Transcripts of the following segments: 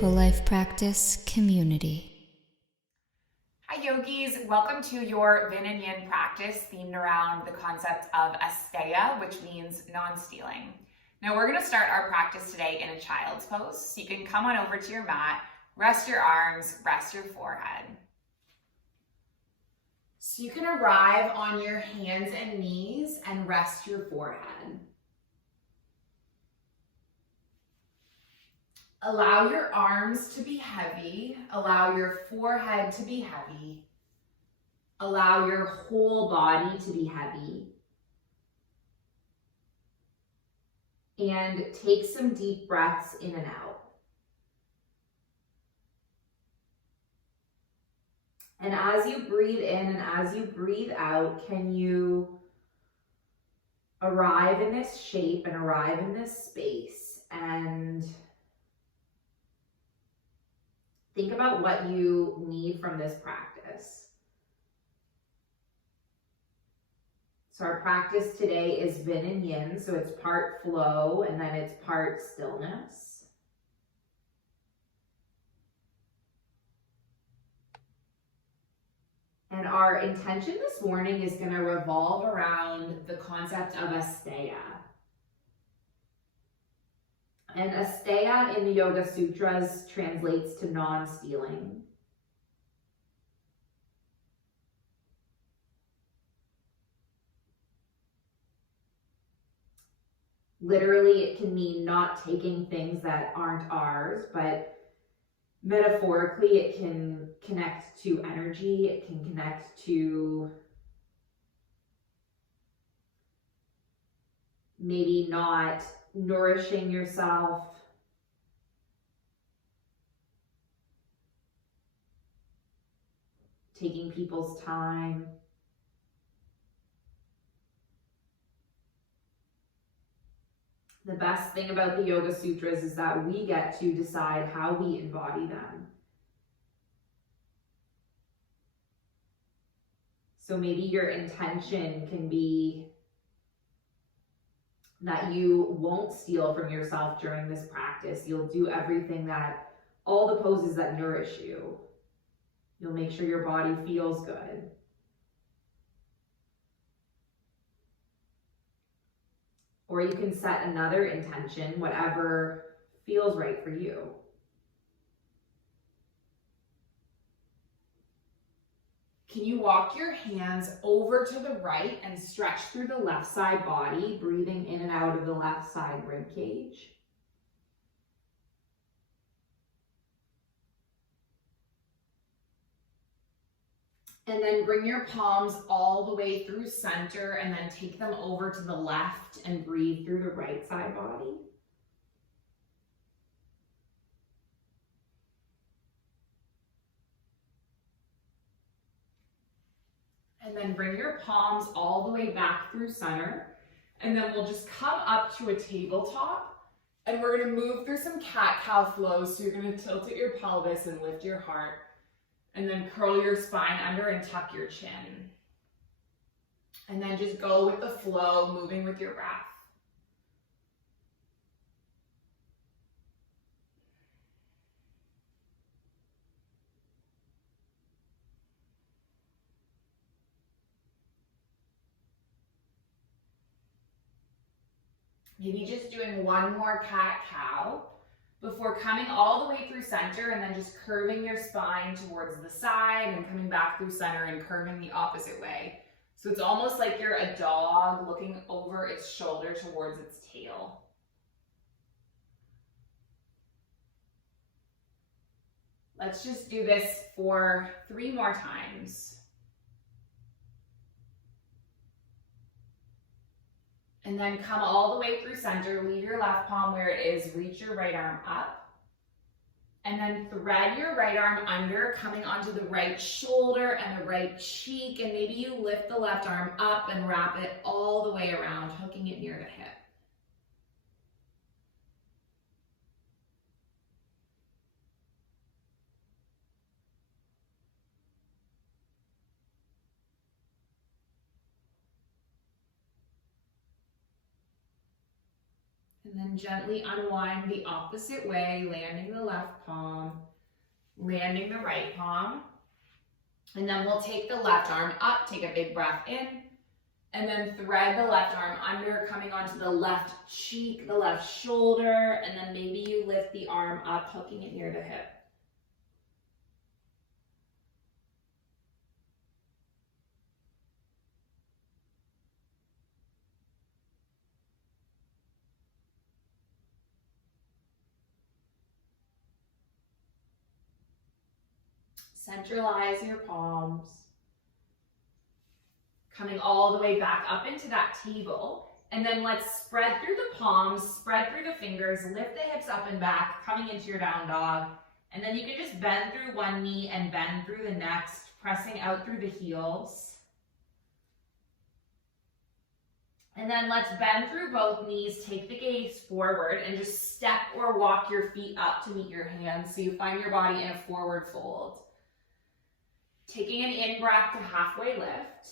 Mindful Life Practice community. Hi yogis, welcome to your Vin Yin practice themed around the concept of ASTEYA, which means non-stealing. Now we're going to start our practice today in a child's pose. So you can come on over to your mat, rest your arms, rest your forehead. So you can arrive on your hands and knees and rest your forehead. Allow your arms to be heavy. Allow your forehead to be heavy. Allow your whole body to be heavy. And take some deep breaths in and out. And as you breathe in and as you breathe out, can you arrive in this shape and arrive in this space and think about what you need from this practice. So our practice today is Vin and Yin, so it's part flow and then it's part stillness. And our intention this morning is going to revolve around the concept of ASTEYA. And ASTEYA in the Yoga Sutras translates to non-stealing. Literally, it can mean not taking things that aren't ours, but metaphorically, it can connect to energy, it can connect to maybe not nourishing yourself, taking people's time. The best thing about the Yoga Sutras is that we get to decide how we embody them. So maybe your intention can be that you won't steal from yourself during this practice. You'll do everything that, all the poses that nourish you. You'll make sure your body feels good. Or you can set another intention, whatever feels right for you. Can you walk your hands over to the right and stretch through the left side body, breathing in and out of the left side rib cage? And then bring your palms all the way through center and then take them over to the left and breathe through the right side body. And then bring your palms all the way back through center. And then we'll just come up to a tabletop and we're gonna move through some cat-cow flows. So you're gonna tilt at your pelvis and lift your heart. And then curl your spine under and tuck your chin. And then just go with the flow, moving with your breath. Maybe just doing one more cat-cow before coming all the way through center and then just curving your spine towards the side and coming back through center and curving the opposite way. So it's almost like you're a dog looking over its shoulder towards its tail. Let's just do this for 3 more times. And then come all the way through center, leave your left palm where it is, reach your right arm up. And then thread your right arm under, coming onto the right shoulder and the right cheek. And maybe you lift the left arm up and wrap it all the way around, hooking it near the hip. And then gently unwind the opposite way, landing the left palm, landing the right palm. And then we'll take the left arm up, take a big breath in, and then thread the left arm under, coming onto the left cheek, the left shoulder, and then maybe you lift the arm up, hooking it near the hip. Centralize your palms. Coming all the way back up into that table. And then let's spread through the palms, spread through the fingers, lift the hips up and back, coming into your down dog. And then you can just bend through one knee and bend through the next, pressing out through the heels. And then let's bend through both knees, take the gaze forward, and just step or walk your feet up to meet your hands so you find your body in a forward fold. Taking an in-breath to halfway lift.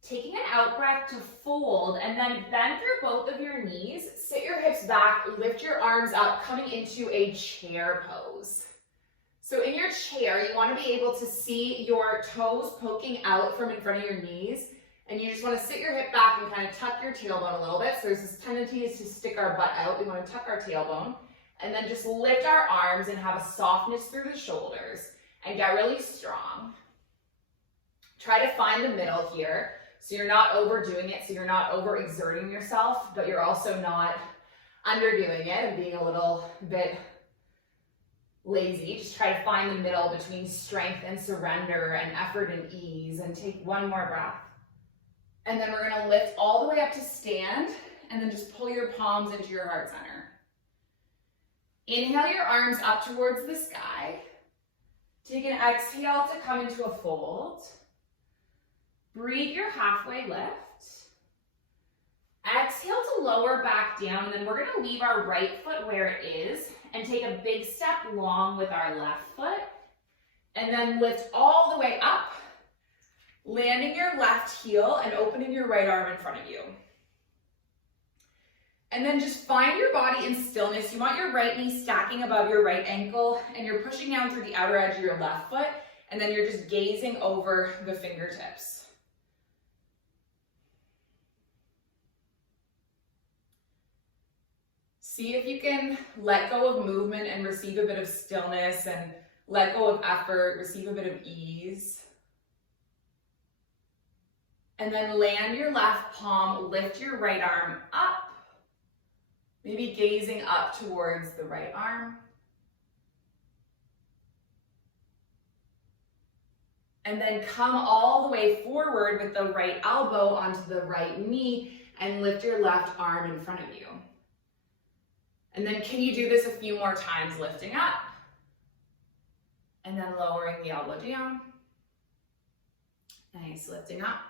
Taking an out-breath to fold, and then bend through both of your knees. Sit your hips back, lift your arms up, coming into a chair pose. So in your chair, you want to be able to see your toes poking out from in front of your knees, and you just want to sit your hip back and kind of tuck your tailbone a little bit. So there's this tendency to stick our butt out. We want to tuck our tailbone, and then just lift our arms and have a softness through the shoulders, and get really strong. Try to find the middle here, so you're not overdoing it, so you're not overexerting yourself, but you're also not underdoing it and being a little bit lazy. Just try to find the middle between strength and surrender and effort and ease, and take one more breath. And then we're gonna lift all the way up to stand, and then just pull your palms into your heart center. Inhale your arms up towards the sky. Take an exhale to come into a fold. Breathe your halfway lift. Exhale to lower back down, and then we're gonna leave our right foot where it is and take a big step long with our left foot, and then lift all the way up, landing your left heel and opening your right arm in front of you. And then just find your body in stillness. You want your right knee stacking above your right ankle, and you're pushing down through the outer edge of your left foot, and then you're just gazing over the fingertips. See if you can let go of movement and receive a bit of stillness, and let go of effort, receive a bit of ease. And then land your left palm, lift your right arm up, maybe gazing up towards the right arm. And then come all the way forward with the right elbow onto the right knee, and lift your left arm in front of you. And then can you do this a few more times, lifting up, and then lowering the elbow down. Nice, lifting up,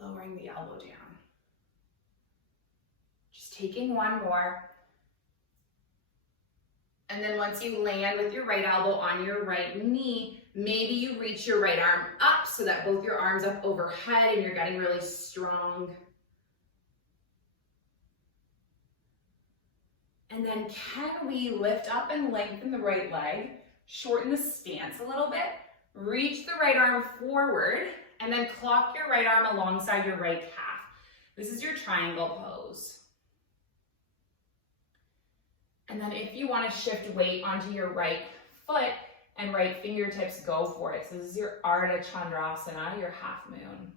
lowering the elbow down. Just taking one more. And then once you land with your right elbow on your right knee, maybe you reach your right arm up so that both your arms up overhead and you're getting really strong. And then can we lift up and lengthen the right leg, shorten the stance a little bit, reach the right arm forward, and then clock your right arm alongside your right calf. This is your triangle pose. And then if you want to shift weight onto your right foot and right fingertips, go for it. So this is your Ardha Chandrasana, your half moon.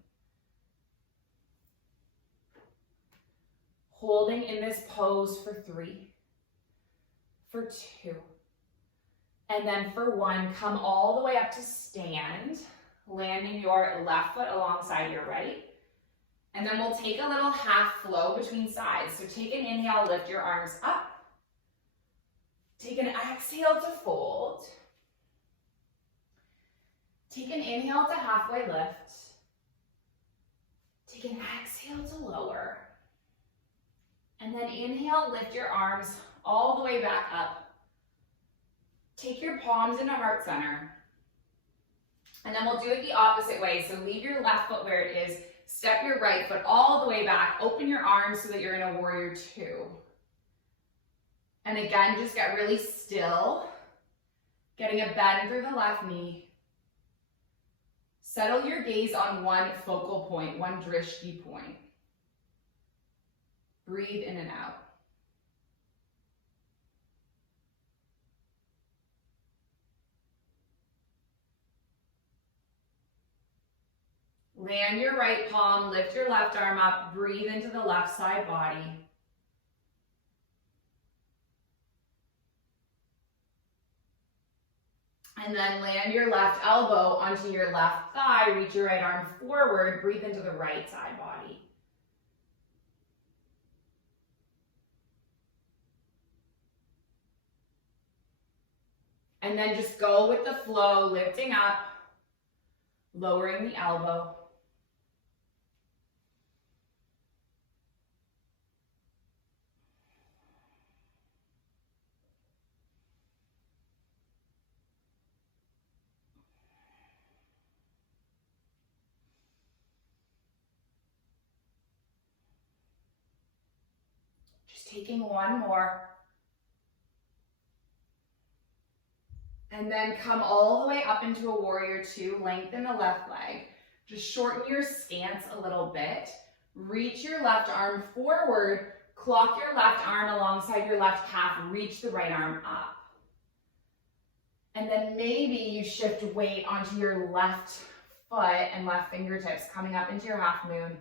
Holding in this pose for 3, for 2, and then for 1, come all the way up to stand, landing your left foot alongside your right. And then we'll take a little half flow between sides. So take an inhale, lift your arms up. Take an exhale to fold. Take an inhale to halfway lift. Take an exhale to lower. And then inhale, lift your arms all the way back up. Take your palms into heart center. And then we'll do it the opposite way. So leave your left foot where it is. Step your right foot all the way back. Open your arms so that you're in a warrior two. And again, just get really still. Getting a bend through the left knee. Settle your gaze on one focal point, one drishti point. Breathe in and out. Land your right palm, lift your left arm up, breathe into the left side body. And then land your left elbow onto your left thigh, reach your right arm forward, breathe into the right side body. And then just go with the flow, lifting up, lowering the elbow. Just taking one more. And then come all the way up into a warrior two, lengthen the left leg. Just shorten your stance a little bit. Reach your left arm forward, clock your left arm alongside your left calf, reach the right arm up. And then maybe you shift weight onto your left foot and left fingertips, coming up into your half moon,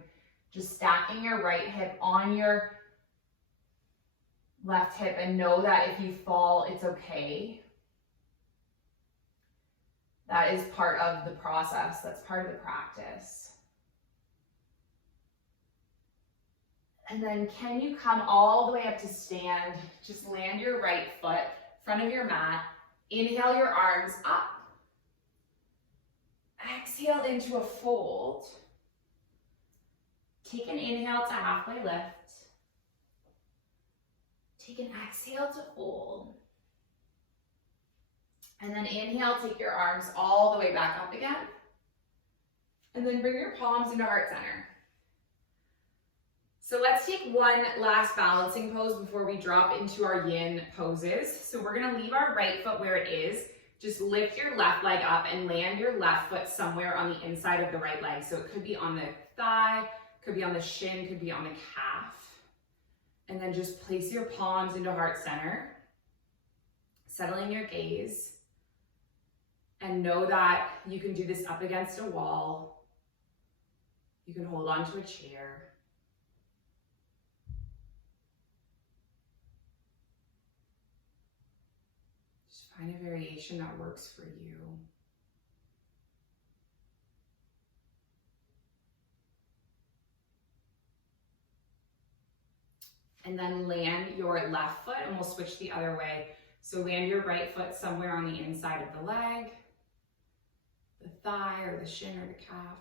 just stacking your right hip on your left hip, and know that if you fall, it's okay. That is part of the process. That's part of the practice. And then can you come all the way up to stand? Just land your right foot in front of your mat. Inhale your arms up. Exhale into a fold. Take an inhale to halfway lift. Take an exhale to fold. And then inhale, take your arms all the way back up again. And then bring your palms into heart center. So let's take one last balancing pose before we drop into our yin poses. So we're gonna leave our right foot where it is. Just lift your left leg up and land your left foot somewhere on the inside of the right leg. So it could be on the thigh, could be on the shin, could be on the calf. And then just place your palms into heart center. Settling your gaze. And know that you can do this up against a wall. You can hold onto a chair. Just find a variation that works for you. And then land your left foot, and we'll switch the other way. So land your right foot somewhere on the inside of the leg, the thigh or the shin or the calf.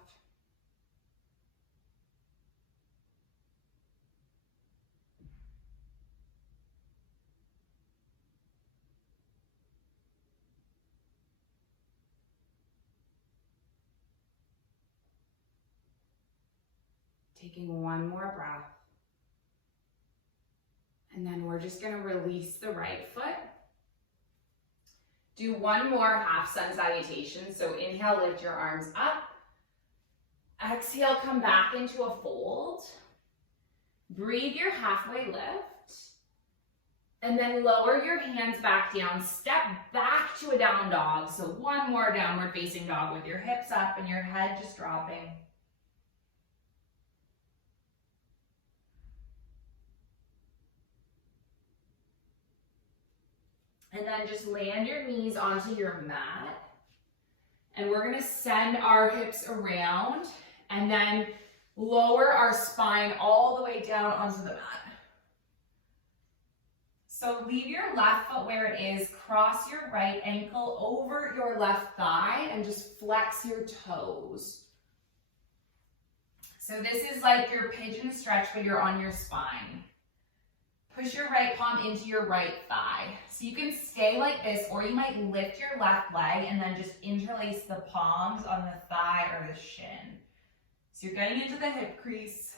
Taking one more breath. And then we're just gonna release the right foot. Do one more half sun salutation. So inhale, lift your arms up. Exhale, come back into a fold. Breathe your halfway lift. And then lower your hands back down. Step back to a down dog. So one more downward facing dog with your hips up and your head just dropping. And then just land your knees onto your mat. And we're gonna send our hips around and then lower our spine all the way down onto the mat. So leave your left foot where it is, cross your right ankle over your left thigh and just flex your toes. So this is like your pigeon stretch, but you're on your spine. Push your right palm into your right thigh. So you can stay like this, or you might lift your left leg and then just interlace the palms on the thigh or the shin. So you're getting into the hip crease,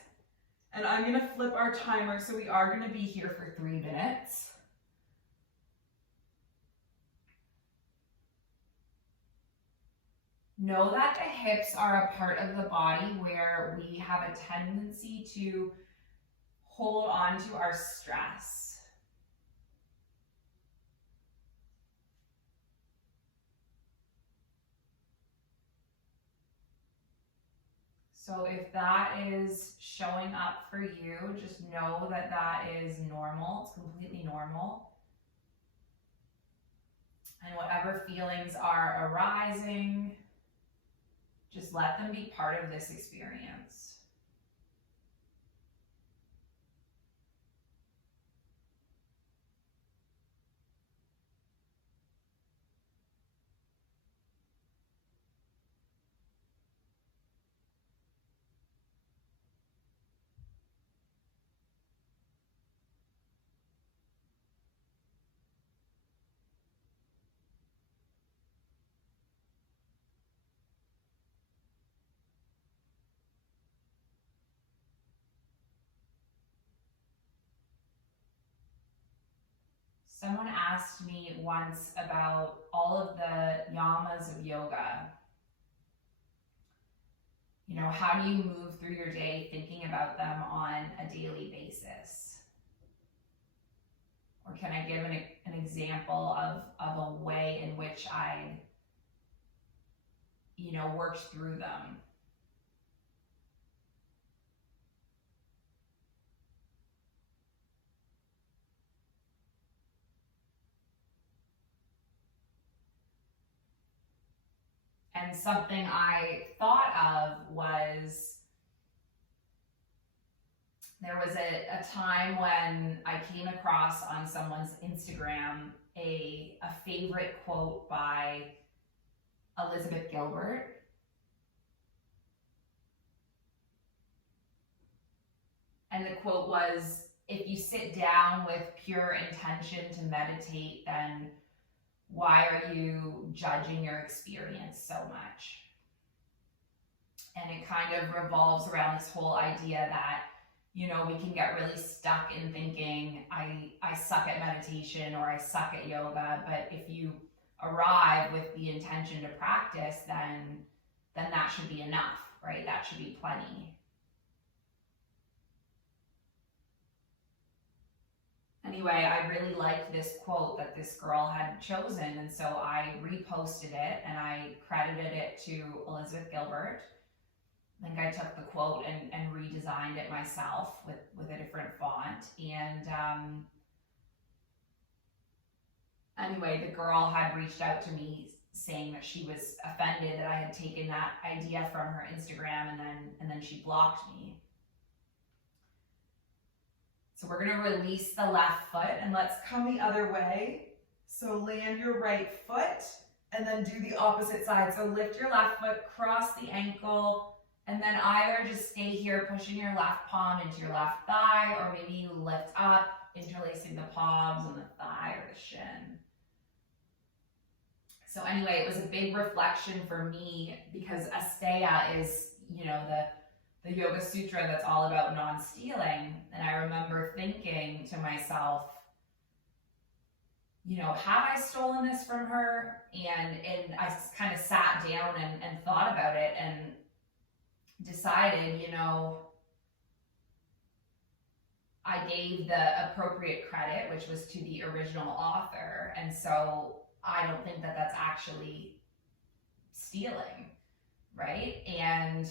and I'm going to flip our timer, so we are going to be here for 3 minutes. Know that the hips are a part of the body where we have a tendency to hold on to our stress. So if that is showing up for you, just know that that is normal. It's completely normal. And whatever feelings are arising, just let them be part of this experience. Someone asked me once about all of the yamas of yoga. You know, how do you move through your day thinking about them on a daily basis? Or can I give an example of a way in which I, worked through them? And something I thought of was, there was a time when I came across on someone's Instagram a favorite quote by Elizabeth Gilbert. And the quote was, "If you sit down with pure intention to meditate, then why are you judging your experience so much?" And it kind of revolves around this whole idea that, we can get really stuck in thinking, I suck at meditation or I suck at yoga. But if you arrive with the intention to practice, then that should be enough, right? That should be plenty. Anyway, I really liked this quote that this girl had chosen, and so I reposted it and I credited it to Elizabeth Gilbert. I think I took the quote and redesigned it myself with a different font. And anyway, the girl had reached out to me saying that she was offended that I had taken that idea from her Instagram, and then she blocked me. So we're going to release the left foot and let's come the other way. So land your right foot and then do the opposite side. So lift your left foot, cross the ankle, and then either just stay here pushing your left palm into your left thigh, or maybe you lift up, interlacing the palms on the thigh or the shin. So anyway, it was a big reflection for me because ASTEYA is, the Yoga Sutra that's all about non-stealing. And I remember thinking to myself, have I stolen this from her? And I kind of sat down and thought about it and decided, I gave the appropriate credit, which was to the original author. And so I don't think that that's actually stealing, right? And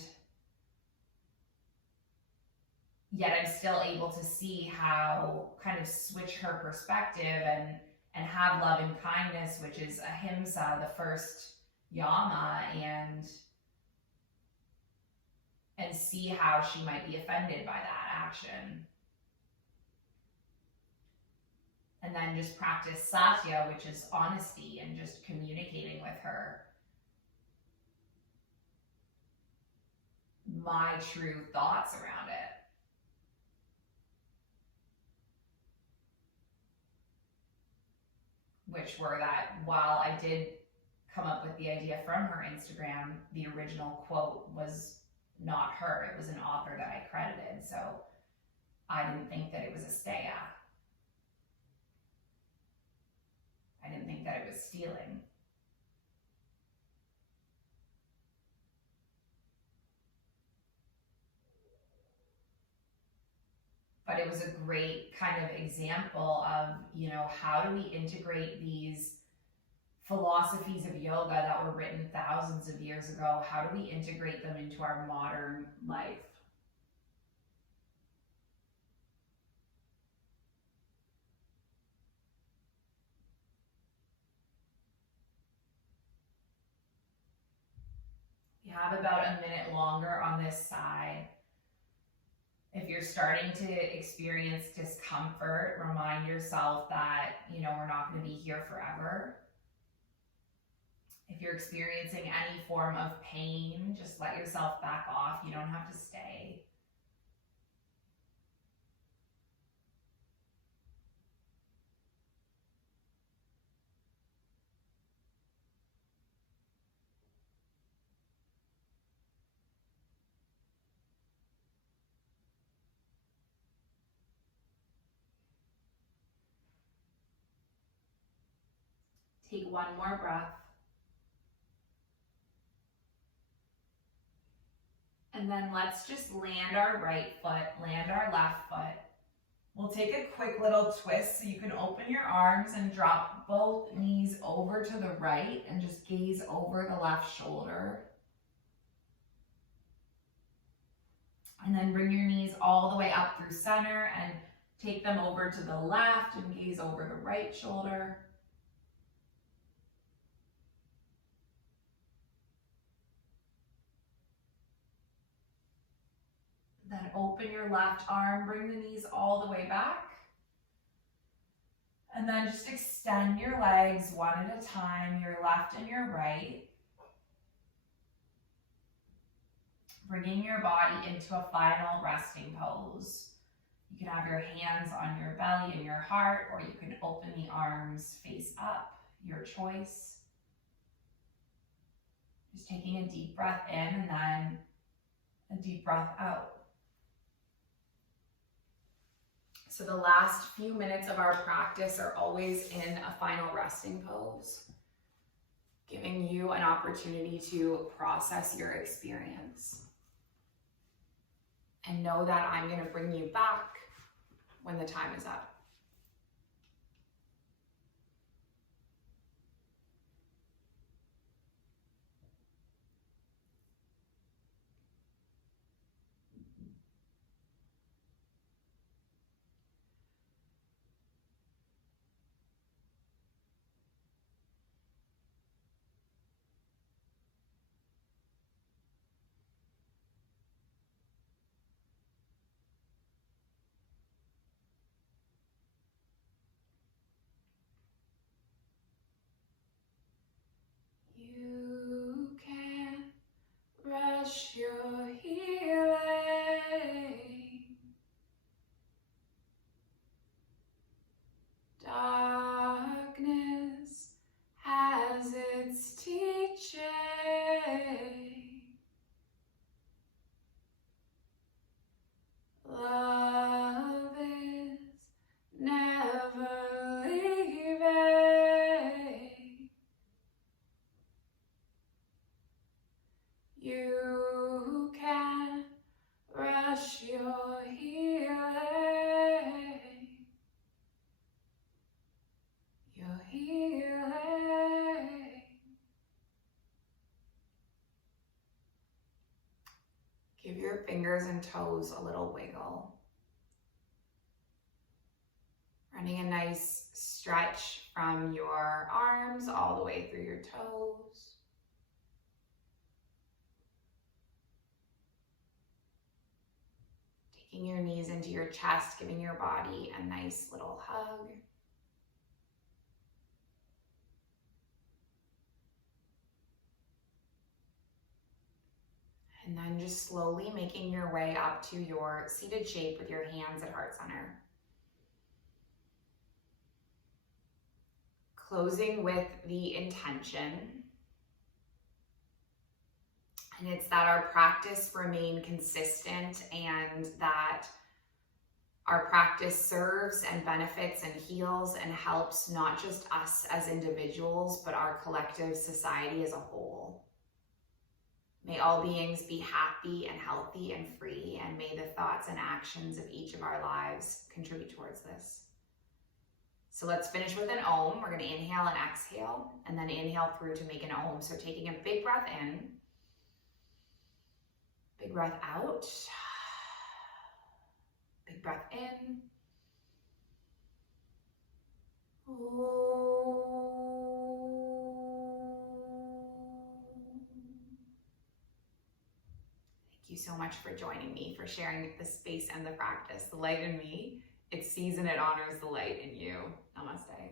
yet I'm still able to see how kind of switch her perspective and have love and kindness, which is ahimsa, the first yama, and see how she might be offended by that action. And then just practice satya, which is honesty, and just communicating with her my true thoughts around it. Which were that while I did come up with the idea from her Instagram, the original quote was not her. It was an author that I credited, so I didn't think that it was ASTEYA. I didn't think that it was stealing. But it was a great kind of example of, you know, how do we integrate these philosophies of yoga that were written thousands of years ago? How do we integrate them into our modern life? We have about a minute longer on this side. If you're starting to experience discomfort, remind yourself that, you know, we're not going to be here forever. If you're experiencing any form of pain, just let yourself back off. You don't have to stay. Take one more breath. And then let's just land our right foot, land our left foot. We'll take a quick little twist so you can open your arms and drop both knees over to the right and just gaze over the left shoulder. And then bring your knees all the way up through center and take them over to the left and gaze over the right shoulder. Then open your left arm, bring the knees all the way back. And then just extend your legs one at a time, your left and your right. Bringing your body into a final resting pose. You can have your hands on your belly and your heart, or you can open the arms face up, your choice. Just taking a deep breath in and then a deep breath out. So the last few minutes of our practice are always in a final resting pose, giving you an opportunity to process your experience. And know that I'm going to bring you back when the time is up. You can't rush your healing. Darkness has its teaching. Love is never leaving. You can't rush your healing. Your healing. Give your fingers and toes a little wiggle. Running a nice stretch from your arms all the way through your toes. Taking your knees into your chest, giving your body a nice little hug. And then just slowly making your way up to your seated shape with your hands at heart center. Closing with the intention And it's that our practice remain consistent and that our practice serves and benefits and heals and helps not just us as individuals, but our collective society as a whole. May all beings be happy and healthy and free, and may the thoughts and actions of each of our lives contribute towards this. So let's finish with an Om. We're going to inhale and exhale, and then inhale through to make an Om. So taking a big breath in, big breath out, big breath in. Thank you so much for joining me, for sharing the space and the practice. The light in me, it sees and it honors the light in you. Namaste.